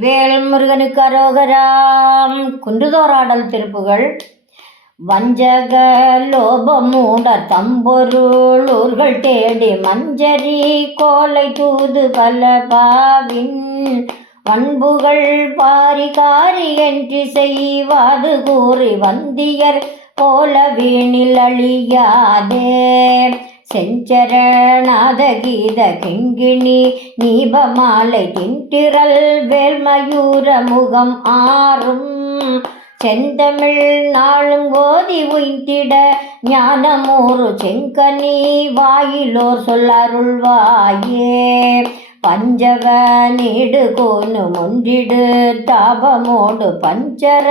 வேல் முருகனுக்கு அரோகராம். குன்றுதோறாடல் திருப்புகள். வஞ்சக லோபமூட தம்பொருளூர்கள் தேடி மஞ்சரி கோலை தூது பல பாவின் பண்புகள் பாரிகாரி என்று செய்வாது கூறி வந்தியர் போல வீணில் அழியாதே. செஞ்சரணாத கீத கிங்கிணி நீபமாலை திண்டிரல் வேல்மயூர முகம் ஆறும் செந்தமிழ் நாளும் கோதி உய்திட ஞானமூறு செங்கனி வாயிலோர் சொல்லருள்வாயே. பஞ்சவ நீடு கோனு ஒன்றிடு தாபமோடு பஞ்சர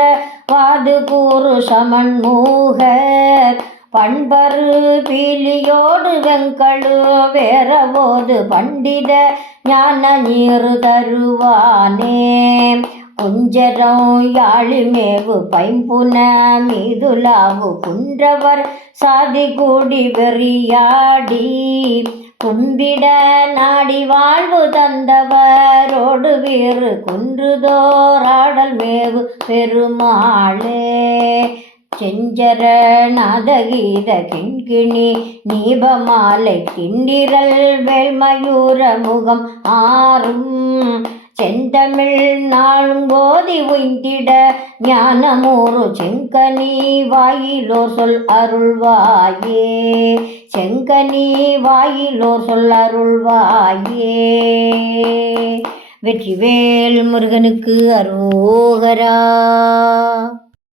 வாது கூறு சமன்மூகர் பண்பரு பீலியோடு வெங்கழு வேறவோது பண்டித ஞான நீரு தருவானே. குஞ்சரம் யாழிமேவு பைம்புன மீதுலாவு குன்றவர் சாதி கூடி வெறியாடி கும்பிட நாடி வாழ்வு தந்தவரோடு வீறு குன்றுதோறாடல் மேவு பெருமாளே. செஞ்சரணாத கீத கிண்கிணி நீபமாலை திண்டிரல் வேல்மயூர முகம் ஆறும் செந்தமிழ் நாளும் கோதி உய்திட ஞானமூறு செங்கனி வாயிலோர் சொல் அருள்வாயே. செங்கனி வாயிலோர் சொல் அருள்வாயே. வெற்றிவேல் முருகனுக்கு அரோகரா.